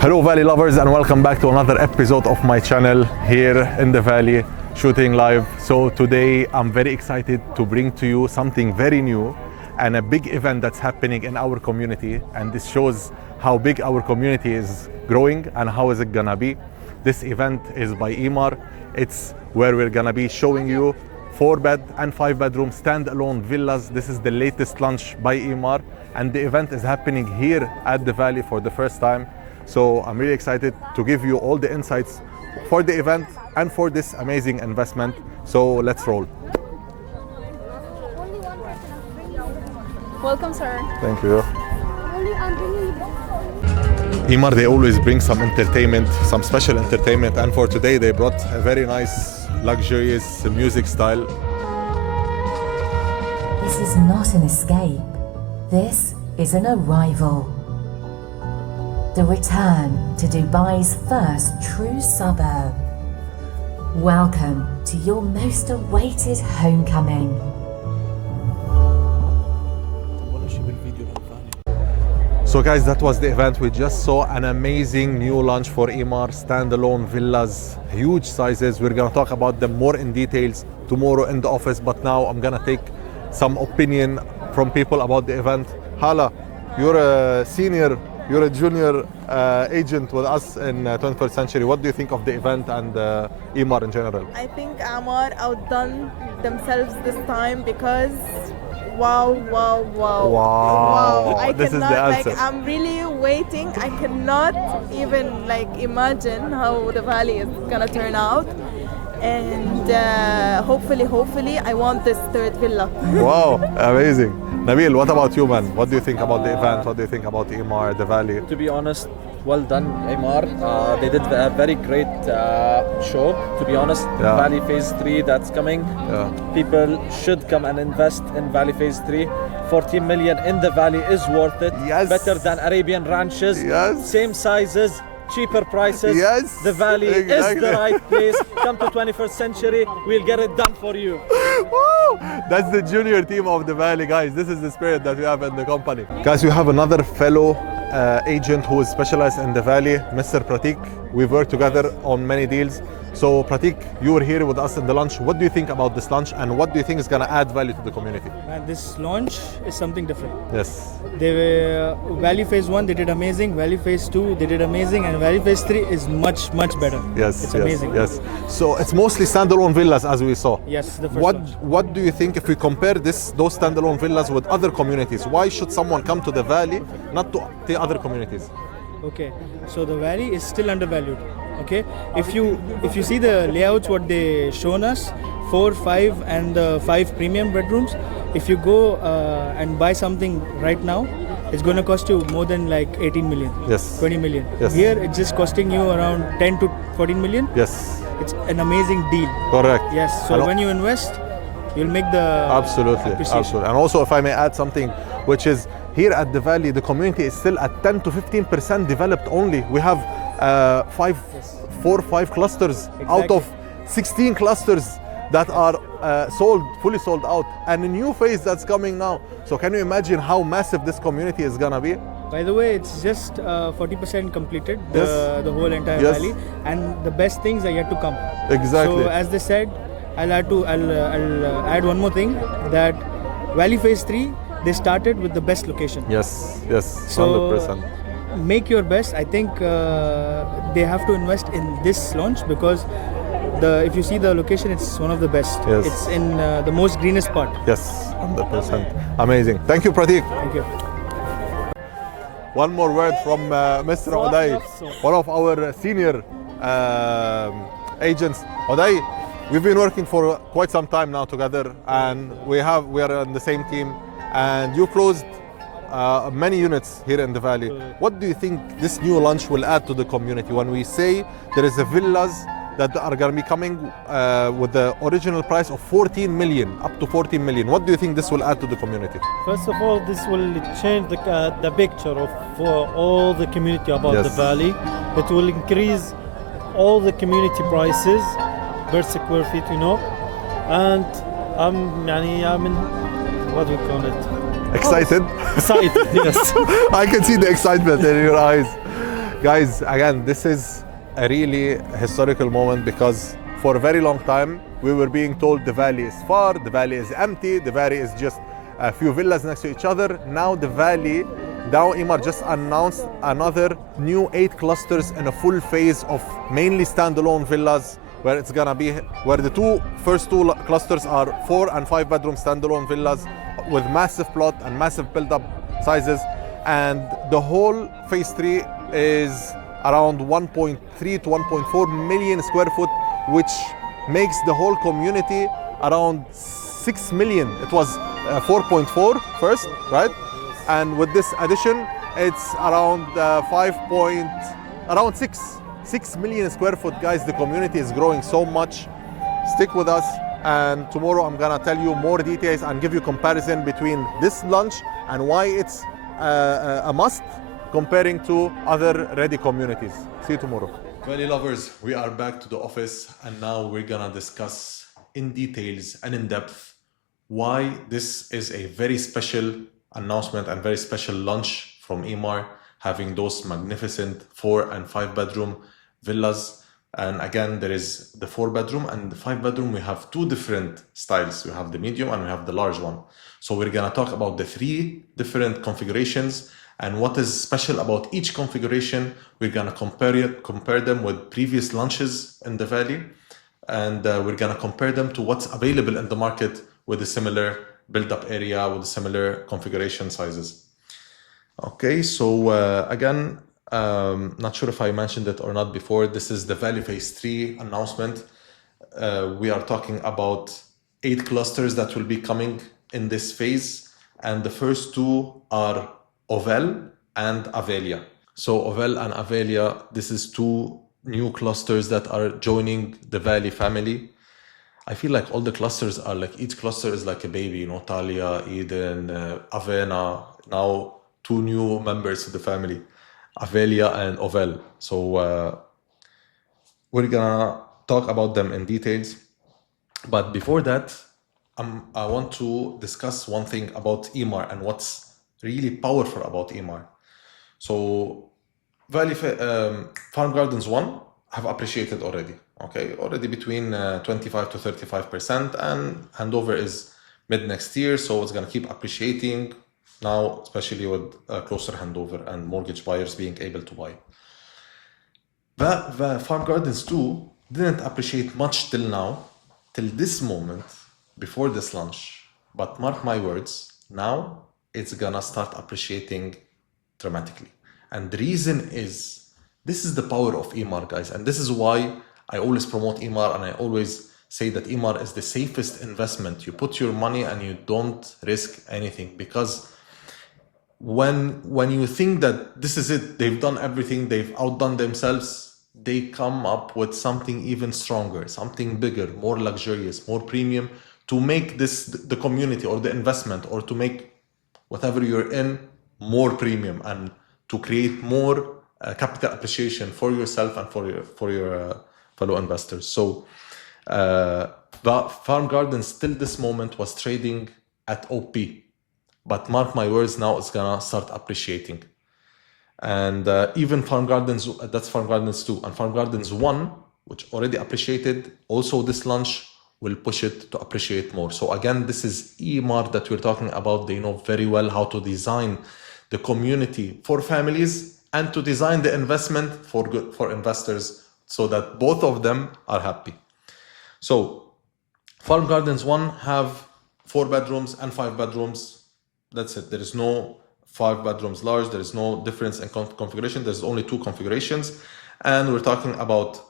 Hello Valley lovers, and welcome back to another episode of my channel here in the Valley, shooting live. So today I'm very excited to bring to you something very new and a big event that's happening in our community, and this shows how big our community is growing and how is it gonna be. This event is by Emaar. It's where we're gonna be showing you 4-bed and 5-bedroom standalone villas. This is the latest launch by Emaar, and the event is happening here at the Valley for the first time. So I'm really excited to give you all the insights for the event and for this amazing investment. So let's roll. Welcome, sir. Thank you. Emaar, they always bring some entertainment, some special entertainment, and for today they brought a very nice, luxurious music style. This is not an escape. This is an arrival. The return to Dubai's first true suburb. Welcome to your most awaited homecoming. So guys, that was the event. We just saw an amazing new launch for Emaar, standalone villas, huge sizes. We're gonna talk about them more in details tomorrow in the office, but now I'm gonna take some opinion from people about the event. Hala, you're a senior, you're a junior agent with us in 21st Century. What do you think of the event and Emaar in general? I think Emaar outdone themselves this time because wow. I This is cannot, the answer. I'm really waiting. I cannot even imagine how the Valley is gonna turn out. And hopefully I want this third villa. Wow, amazing. Nabil, what about you, man? What do you think about the event? What do you think about Emaar, the Valley? To be honest, well done, Emaar. They did a very great show. To be honest, Yeah. Valley Phase 3 that's coming. Yeah. People should come and invest in Valley Phase 3. 14 million in the Valley is worth it. Yes. Better than Arabian ranches. Yes. Same sizes, cheaper prices. Yes. The Valley is Exactly. the right place. Come to 21st Century. We'll get it done for you. Woo! That's the junior team of the Valley, guys. This is the spirit that we have in the company. Guys, we have another fellow agent who is specialized in the Valley, Mr. Pratik. We've worked together on many deals. So Pratik, you were here with us in the launch. What do you think about this launch, and what do you think is going to add value to the community? And this launch is something different. Yes. They were Valley Phase 1, they did amazing. Valley Phase 2, they did amazing. And Valley Phase 3 is much better. Yes. It's yes, amazing. Yes. So it's mostly standalone villas, as we saw. Yes, the first What launch. What do you think if we compare those standalone villas with other communities? Why should someone come to the Valley, not to the other communities? Okay, so the Valley is still undervalued. Okay, if you see the layouts, what they shown us, 4, 5 and 5 premium bedrooms. If you go and buy something right now, it's going to cost you more than like 18 million, Yes. 20 million. Yes. Here it's just costing you around 10 to 14 million. Yes. It's an amazing deal. Correct. Yes, so And when you invest, you'll make the Absolutely, appreciation. absolutely. And also, if I may add something, which is here at the Valley, the community is still at 10 to 15% developed only. We have 4 or 5 clusters out Exactly. of 16 clusters that are fully sold out, and a new phase that's coming now. So can you imagine how massive this community is gonna be? By the way, it's just 40% completed, Yes. the whole entire Yes. valley, and the best things are yet to come. Exactly. So as they said, I'll add one more thing, that Valley Phase 3, they started with the best location. Yes, yes, So 100%. make your best. I think they have to invest in this launch because if you see the location, it's one of the best. Yes. It's in the most greenest part. Yes, 100%. Amazing. Thank you, Pratik. Thank you. One more word from Mr. Oday, one of our senior agents. Oday, we've been working for quite some time now together, and we are on the same team, and you closed many units here in the Valley. What do you think this new launch will add to the community when we say there is a villas that are going to be coming with the original price of 14 million, up to 14 million? What do you think this will add to the community? First of all, this will change the picture of for all the community about Yes. the valley. It will increase all the community prices per square feet, and I'm in what do we call it? Excited? Excited, yes. I can see the excitement in your eyes. Guys, again, this is a really historical moment because for a very long time we were being told the valley is far, the valley is empty, the valley is just a few villas next to each other. Now the valley, now Emaar just announced another new 8 clusters in a full phase of mainly standalone villas, where it's gonna be, where the first two clusters are 4 and 5 bedroom standalone villas with massive plot and massive build-up sizes, and the whole phase 3 is around 1.3 to 1.4 million square foot, which makes the whole community around 6 million. It was 4.4 first, right? And with this addition, it's around around 6 million square foot. Guys, the community is growing so much. Stick with us, and tomorrow I'm gonna tell you more details and give you comparison between this launch and why it's a must comparing to other ready communities. See you tomorrow. Valley lovers, we are back to the office, and now we're gonna discuss in details and in depth why this is a very special announcement and very special launch from Emaar, having those magnificent 4 and 5 bedroom villas. And again, there is the 4 bedroom and the 5 bedroom. We have 2 different styles. We have the medium and we have the large one. So we're gonna talk about the 3 different configurations and what is special about each configuration. We're gonna compare them with previous launches in the valley, and we're gonna compare them to what's available in the market with a similar build-up area, with similar configuration sizes. Okay, so again, not sure if I mentioned it or not before, this is the Valley Phase 3 announcement. We are talking about 8 clusters that will be coming in this phase, and the first 2 are Ovel and Avelia. So Ovel and Avelia, this is 2 new clusters that are joining the Valley family. I feel like all the clusters are like, each cluster is like a baby, you know, Talia, Eden, Avena, now 2 new members to the family, Avelia and Ovel. So we're gonna talk about them in details. But before that, I want to discuss one thing about Emaar and what's really powerful about Emaar. So Valley Farm Gardens 1 have appreciated already. Okay, already between 25 to 35%, and handover is mid next year, so it's gonna keep appreciating now, especially with closer handover and mortgage buyers being able to buy. The Farm Gardens 2 didn't appreciate much till now, till this moment, before this launch. But mark my words, now it's gonna start appreciating dramatically. And the reason is, this is the power of Emaar, guys, and this is why I always promote Emaar, and I always say that Emaar is the safest investment. You put your money and you don't risk anything, because when you think that this is it, they've done everything, they've outdone themselves, they come up with something even stronger, something bigger, more luxurious, more premium, to make this the community or the investment, or to make whatever you're in more premium, and to create more capital appreciation for yourself and for your fellow investors. So the Farm Gardens till this moment was trading at OP, but mark my words, now it's gonna start appreciating. And even Farm Gardens, that's Farm Gardens 2, and Farm Gardens 1, which already appreciated, also this launch will push it to appreciate more. So again, this is Emaar that we're talking about. They know very well how to design the community for families and to design the investment for investors, so that both of them are happy. So Farm Gardens 1 have 4 bedrooms and 5 bedrooms. That's it. There is no 5 bedrooms large. There is no difference in configuration. There's only 2 configurations. And we're talking about,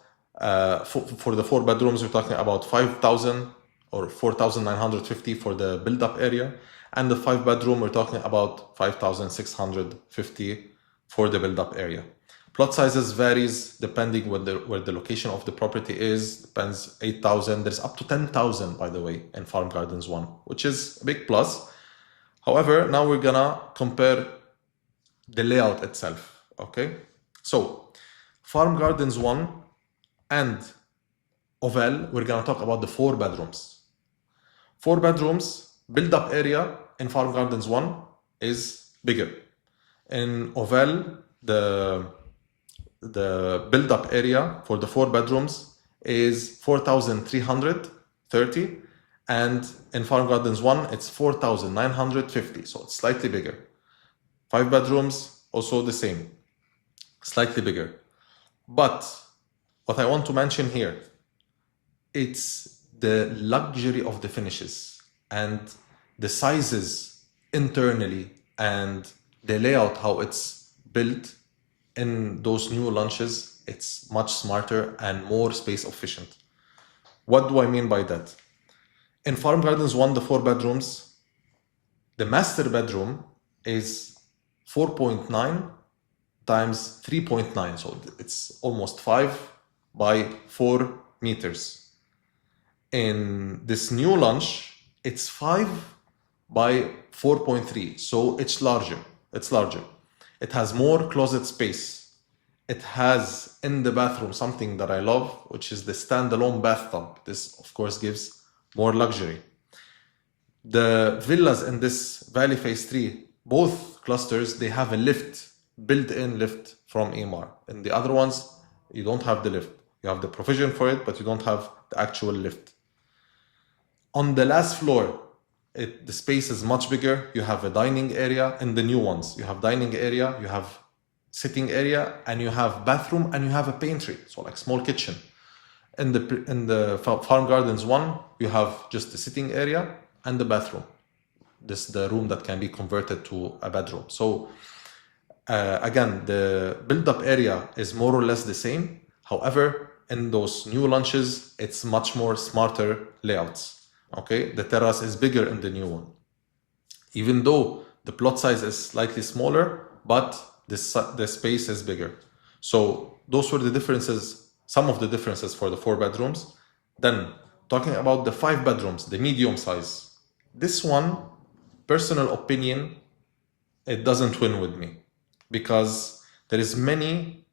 for the 4 bedrooms, we're talking about 5,000 or 4,950 for the build-up area. And the 5 bedroom, we're talking about 5,650 for the build-up area. Plot sizes varies depending where the location of the property is. Depends, 8,000. There's up to 10,000, by the way, in Farm Gardens 1, which is a big plus. However, now we're gonna compare the layout itself, okay? So, Farm Gardens 1 and Ovel, we're gonna talk about the 4 bedrooms. 4 bedrooms, build-up area in Farm Gardens 1 is bigger. In Ovel, the build-up area for the 4 bedrooms is 4,330, and in Farm Gardens 1 it's 4,950, so it's slightly bigger. 5 bedrooms also the same, slightly bigger. But what I want to mention here, it's the luxury of the finishes and the sizes internally and the layout, how it's built in those new launches. It's much smarter and more space efficient. What do I mean by that? In Farm Gardens 1, the 4 bedrooms, the master bedroom is 4.9 times 3.9, so it's almost 5 by 4 meters. In this new launch, it's 5 by 4.3, so it's larger. It has more closet space. It has in the bathroom something that I love, which is the standalone bathtub. This, of course, gives more luxury. The villas in this Valley Phase 3, both clusters, they have a lift, built-in lift from Emaar. In the other ones, you don't have the lift. You have the provision for it, but you don't have the actual lift. On the last floor, the space is much bigger. You have a dining area. In the new ones, you have dining area, you have sitting area, and you have bathroom, and you have a pantry, so like small kitchen. In the Farm Gardens 1, you have just the sitting area and the bathroom. This is the room that can be converted to a bedroom. So again, the build-up area is more or less the same. However, in those new launches, it's much more smarter layouts. Okay, the terrace is bigger in the new one, even though the plot size is slightly smaller, but the space is bigger. So those were the differences, some of the differences for the 4 bedrooms. Then talking about the 5 bedrooms, the medium size. This one, personal opinion, it doesn't win with me, because there is many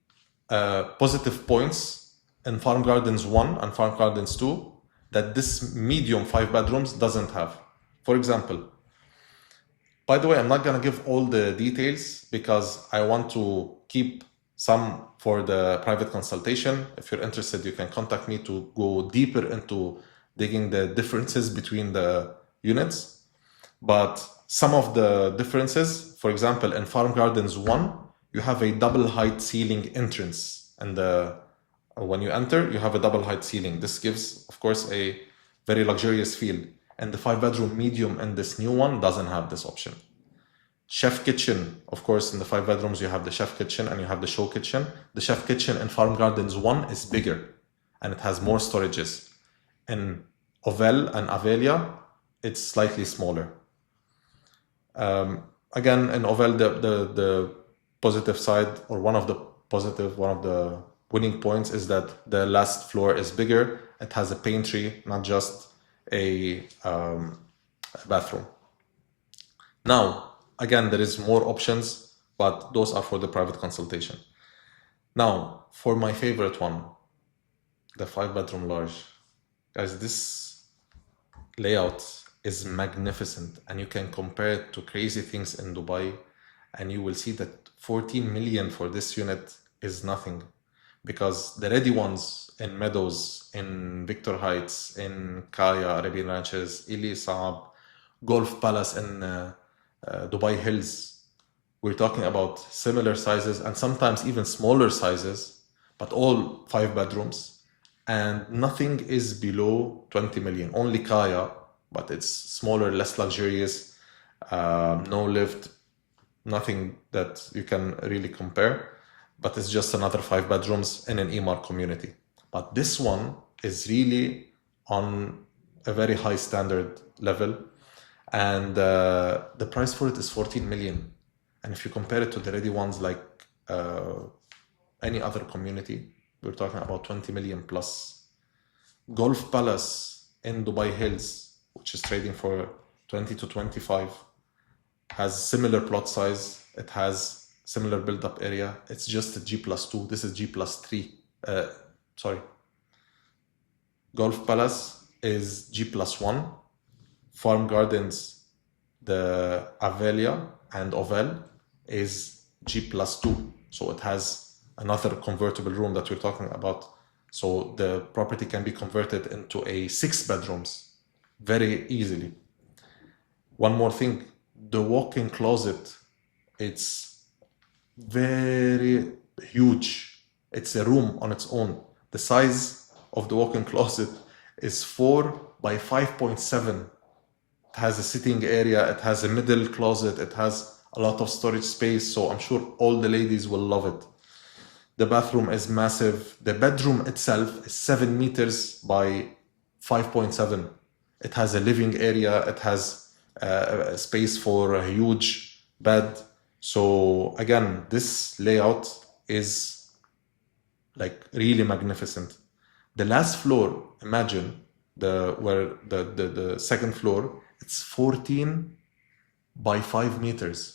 positive points in Farm Gardens 1 and Farm Gardens 2 that this medium 5 bedrooms doesn't have. For example, by the way, I'm not gonna give all the details because I want to keep some for the private consultation. If you're interested, you can contact me to go deeper into digging the differences between the units. But some of the differences, for example, in Farm Gardens 1, you have a double height ceiling entrance, and when you enter, you have a double height ceiling. This gives, of course, a very luxurious feel. And the 5 bedroom medium in this new one doesn't have this option. Chef kitchen, of course, in the 5 bedrooms, you have the chef kitchen and you have the show kitchen. The chef kitchen in Farm Gardens 1 is bigger and it has more storages. In Ovel and Avelia, it's slightly smaller. Again, in Ovel, the positive side, or one of the winning points, is that the last floor is bigger. It has a pantry, not just a bathroom. Now, again, there is more options, but those are for the private consultation. Now, for my favorite one, the 5 bedroom large. Guys, this layout is magnificent, and you can compare it to crazy things in Dubai, and you will see that 14 million for this unit is nothing. Because the ready ones in Meadows, in Victor Heights, in Kaya, Arabian Ranches, Ili Saab, Golf Palace in Dubai Hills, we're talking about similar sizes and sometimes even smaller sizes, but all 5 bedrooms, and nothing is below 20 million. Only Kaya, but it's smaller, less luxurious, no lift, nothing that you can really compare. But it's just another 5 bedrooms in an Emaar community. But this one is really on a very high standard level, and the price for it is 14 million. And if you compare it to the ready ones like any other community, we're talking about 20 million plus. Golf Palace in Dubai Hills, which is trading for 20 to 25, has similar plot size. It has similar build-up area. It's just a G+2. This is G+3. Golf Palace is G+1. Farm Gardens, the Avelia and Ovel, is G+2. So it has another convertible room that we're talking about. So the property can be converted into a 6 bedrooms very easily. One more thing, the walk-in closet, it's very huge. It's a room on its own. The size of the walk-in closet is 4 by 5.7. It has a sitting area, it has a middle closet, it has a lot of storage space, so I'm sure all the ladies will love it. The bathroom is massive. The bedroom itself is 7 meters by 5.7. It has a living area, it has a space for a huge bed. So again, this layout is like really magnificent. The last floor, imagine the second floor, it's 14 by 5 meters.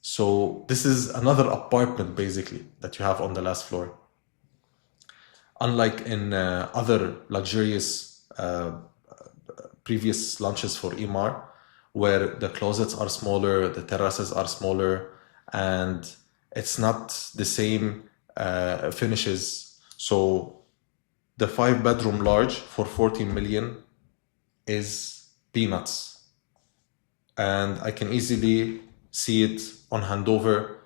So this is another apartment basically that you have on the last floor. Unlike in other luxurious previous launches for Emaar, where the closets are smaller, the terraces are smaller, and it's not the same finishes. So the 5-bedroom large for 14 million is peanuts. And I can easily see it on handover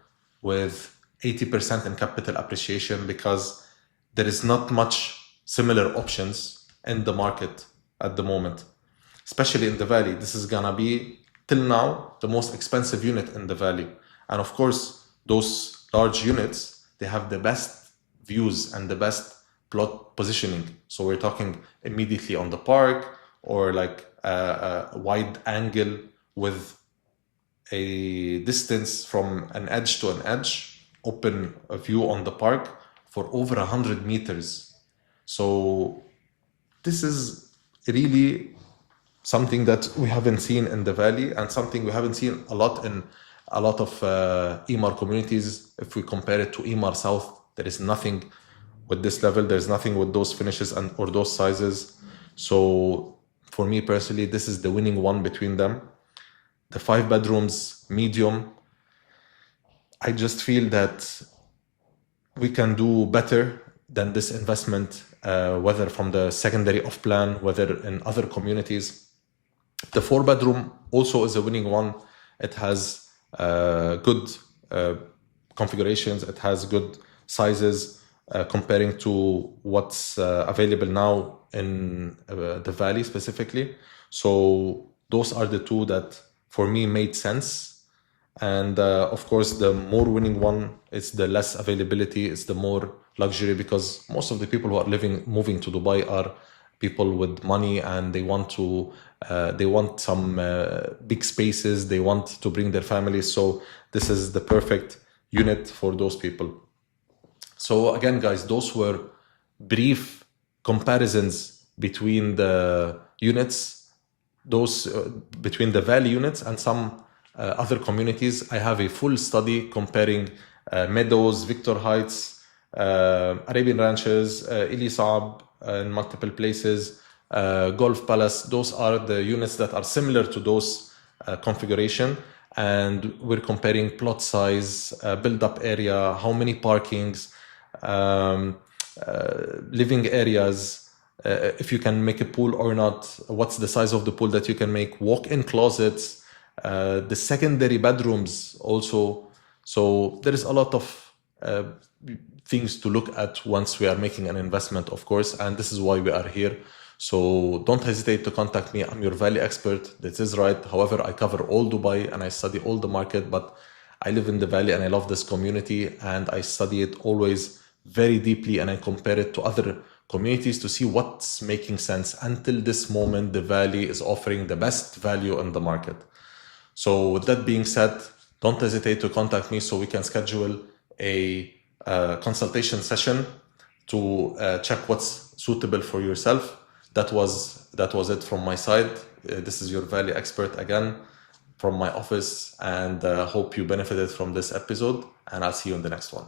with 80% in capital appreciation, because there is not much similar options in the market at the moment, especially in the valley. This is gonna be, till now, the most expensive unit in the valley. And of course, those large units, they have the best views and the best plot positioning. So we're talking immediately on the park, or like a wide angle with a distance from an edge to an edge, open a view on the park for over 100 meters. So this is really something that we haven't seen in the valley, and something we haven't seen a lot in a lot of Emaar communities. If we compare it to Emaar South, there is nothing with this level, there's nothing with those finishes and or those sizes. So for me personally, this is the winning one between them. The 5 bedrooms, medium, I just feel that we can do better than this investment, whether from the secondary off plan, whether in other communities. The 4-bedroom also is a winning one. It has good configurations, it has good sizes comparing to what's available now in the valley specifically. So those are the two that for me made sense. And of course, the more winning one is the less availability, it's the more luxury, because most of the people who are moving to Dubai are people with money, and they want some big spaces, they want to bring their families. So this is the perfect unit for those people. So again, guys, those were brief comparisons between the units, between the valley units and some other communities. I have a full study comparing Meadows, Victor Heights, Arabian Ranches, Ili Saab in multiple places, Golf Palace. Those are the units that are similar to those configuration, and we're comparing plot size, build-up area, how many parkings, living areas, if you can make a pool or not, what's the size of the pool that you can make, walk-in closets, the secondary bedrooms also. So there is a lot of things to look at once we are making an investment, of course, and this is why we are here. So don't hesitate to contact me. I'm your valley expert. That is right. However, I cover all Dubai and I study all the market, but I live in the valley and I love this community, and I study it always very deeply, and I compare it to other communities to see what's making sense. Until this moment, the valley is offering the best value in the market. So with that being said, don't hesitate to contact me so we can schedule a consultation session to check what's suitable for yourself. That was it from my side. This is your valley expert again from my office, and hope you benefited from this episode, and I'll see you in the next one.